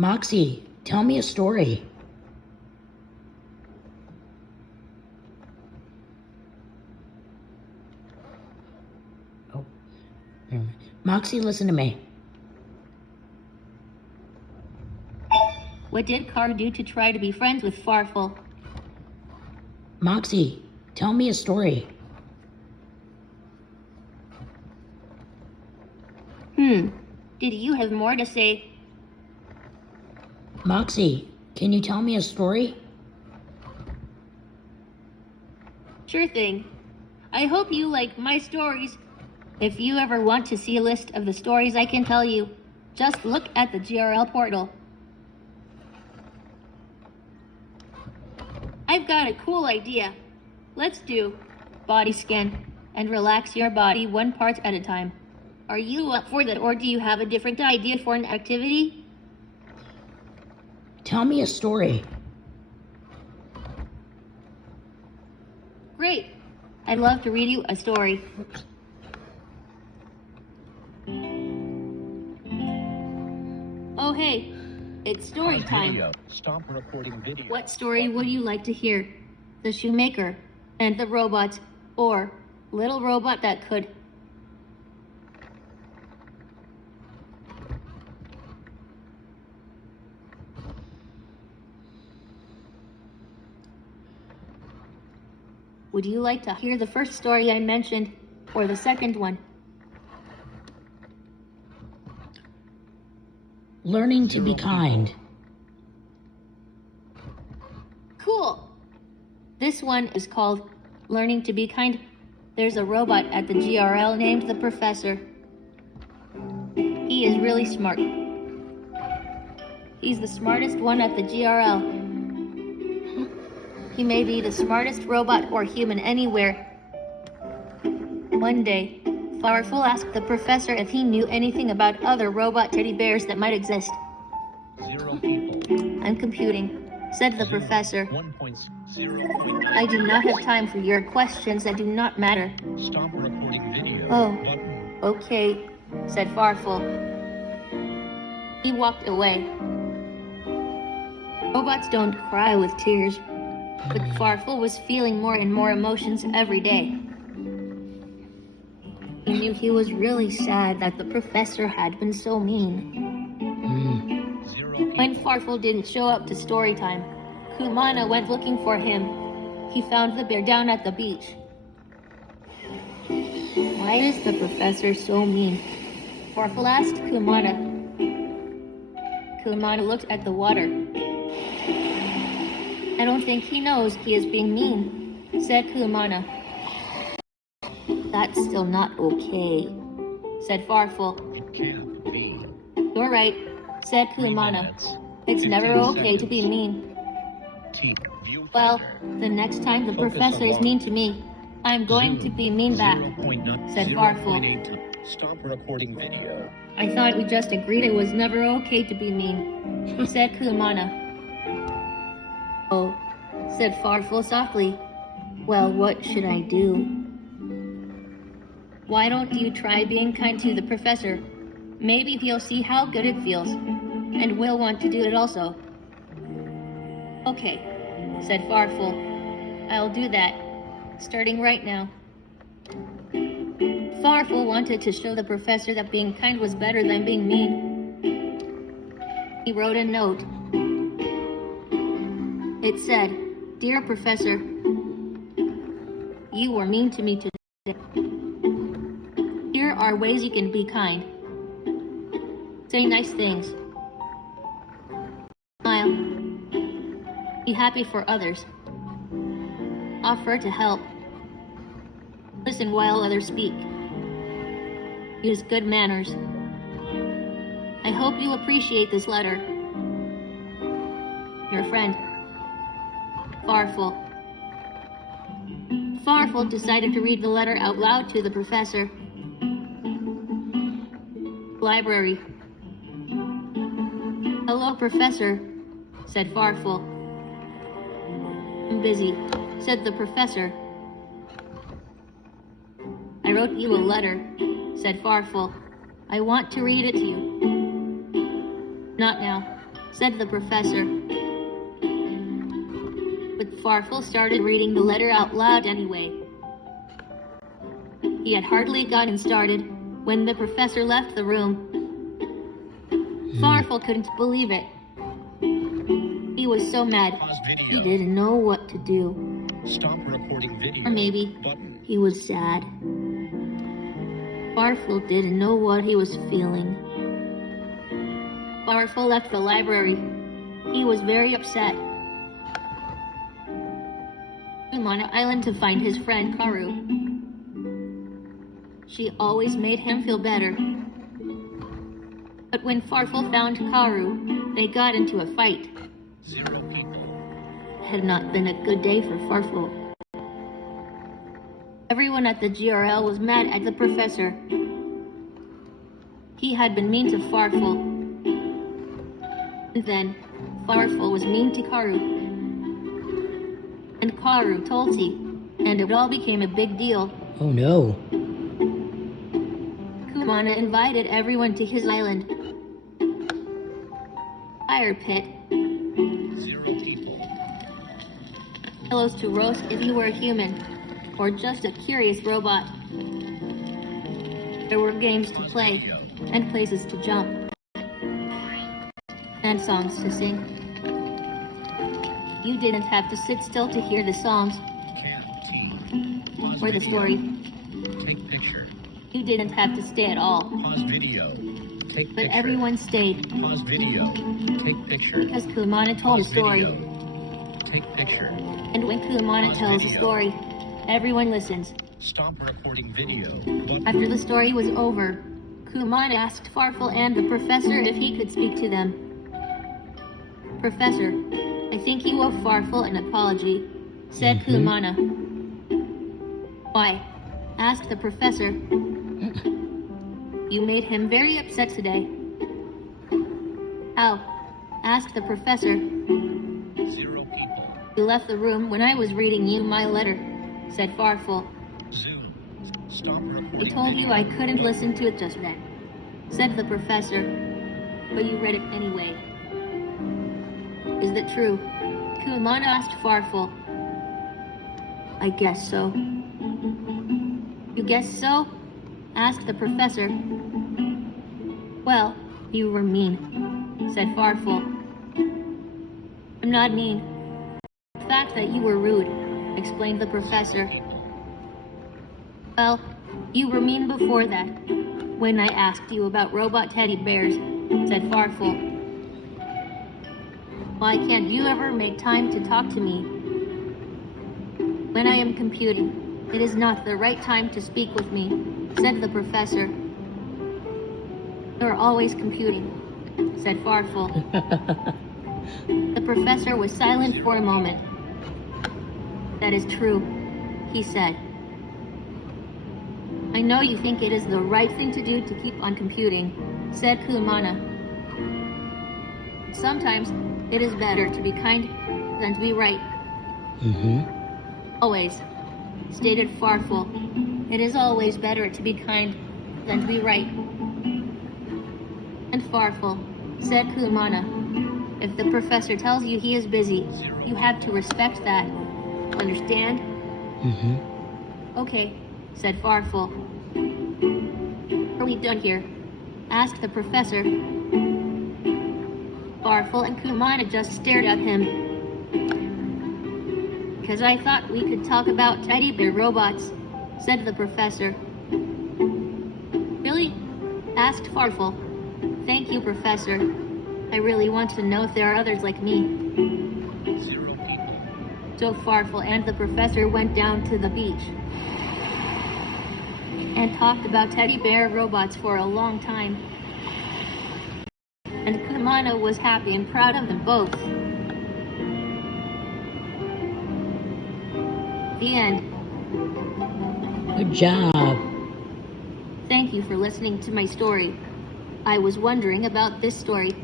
Moxie, tell me a story. Oh, Moxie, listen to me. What did Car do to try to be friends with Farfel? Moxie, tell me a story. Did you have more to say? Moxie, can you tell me a story? Sure thing. I hope you like my stories. If you ever want to see a list of the stories I can tell you, just look at the GRL portal. I've got a cool idea. Let's do body scan and relax your body one part at a time. Are you up for that, or do you have a different idea for an activity? Tell me a story. Great. I'd love to read you a story. Oh hey, it's story time. Stop recording video. What story would you like to hear? The Shoemaker and the Robot, or Little Robot That Could? Would you like to hear the first story I mentioned, or the second one? Learning to be kind. Cool! This one is called Learning to Be Kind. There's a robot at the GRL named the Professor. He is really smart. He's the smartest one at the GRL. He may be the smartest robot or human anywhere. One day, Farfel asked the professor if he knew anything about other robot teddy bears that might exist. 0 people. I'm computing, said the professor. 1.0. I do not have time for your questions that do not matter. Stop recording video. Oh, Button. okay, said Farfel. He walked away. Robots don't cry with tears, but Farfel was feeling more and more emotions every day. He knew he was really sad that the professor had been so mean. 0 people. When Farfel didn't show up to story time, Kumana went looking for him. He found the bear down at the beach. Why is the professor so mean? Farfel asked Kumana. Kumana looked at the water. I don't think he knows he is being mean, said Kumana. That's still not okay, said Farfel. It can't be. You're right, said 3 Kumana. minutes. It's never 15 okay to be seconds. mean. T. Viewfinder. Well, the next time the Focus professor is alone. mean to me, I'm going to be mean back, 0.9. said Farfel. 0.8. Stop recording video. I thought we just agreed it was never okay to be mean, said Kumana. Oh, said Farfel softly. Well, what should I do? Why don't you try being kind to the professor? Maybe he'll see how good it feels, and will want to do it also. Okay, said Farfel. I'll do that, starting right now. Farfel wanted to show the professor that being kind was better than being mean. He wrote a note. It said, "Dear Professor, you were mean to me today. Here are ways you can be kind. Say nice things. Smile. Be happy for others. Offer to help. Listen while others speak. Use good manners. I hope you appreciate this letter. Your friend, Farfel." Farfel decided to read the letter out loud to the professor. Library. "Hello, Professor," said Farfel. "I'm busy," said the professor. "I wrote you a letter," said Farfel. "I want to read it to you." "Not now," said the professor. But Farfel started reading the letter out loud anyway. He had hardly gotten started when the professor left the room. Farfel couldn't believe it. He was so mad, Pause video. he didn't know what to do. Stop recording video. Or maybe Button. he was sad. Farfel didn't know what he was feeling. Farfel left the library. He was very upset. He went on an island to find his friend Karu. She always made him feel better. But when Farfel found Karu, they got into a fight. 0 people. It had not been a good day for Farfel. Everyone at the GRL was mad at the professor. He had been mean to Farfel. And then, Farfel was mean to Karu. And Karu told he, and it all became a big deal. Oh no. Kumana invited everyone to his island. Fire pit. 0 people. Pillows to roast if you were a human, or just a curious robot. There were games to play, and places to jump, and songs to sing. You didn't have to sit still to hear the songs Can T. Pause or the video. story. Take picture. You didn't have to stay at all, Pause video. Take but picture. everyone stayed Pause video. Take picture. because Kumana told a Pause story. video. Take picture. And when Kumana Pause tells a video. story, everyone listens. Stop recording video. Button. After the story was over, Kumana asked Farfel and the professor if he could speak to them. Professor, I think you owe Farfel an apology, said Kumana. Why? Asked the professor. You made him very upset today. How? Asked the professor. 0 people. You left the room when I was reading you my letter, said Farfel. Zoom. Stop recording I told you video. I couldn't listen to it just then, said the professor, but you read it anyway. Is that true? Kumana asked Farfel. I guess so. You guess so? Asked the professor. Well, you were mean, said Farfel. I'm not mean. The fact that you were rude, explained the professor. Well, you were mean before that, when I asked you about robot teddy bears, said Farfel. Why can't you ever make time to talk to me? When I am computing, it is not the right time to speak with me, said the professor. You're always computing, said Farfel. The professor was silent for a moment. That is true, he said. I know you think it is the right thing to do to keep on computing, said Kumana. Sometimes it is better to be kind than to be right. Always, stated Farfel. It is always better to be kind than to be right. And Farfel, said Kumana, if the professor tells you he is busy, you have to respect that. Understand? Okay, said Farfel. Are we done here? Asked the professor. Farfel and Kumana just stared at him. Because I thought we could talk about teddy bear robots, said the professor. Really? Asked Farfel. Thank you, Professor. I really want to know if there are others like me. 0 people. So Farfel and the professor went down to the beach and talked about teddy bear robots for a long time. And Kumana was happy and proud of them both. The end. Good job. Thank you for listening to my story. I was wondering about this story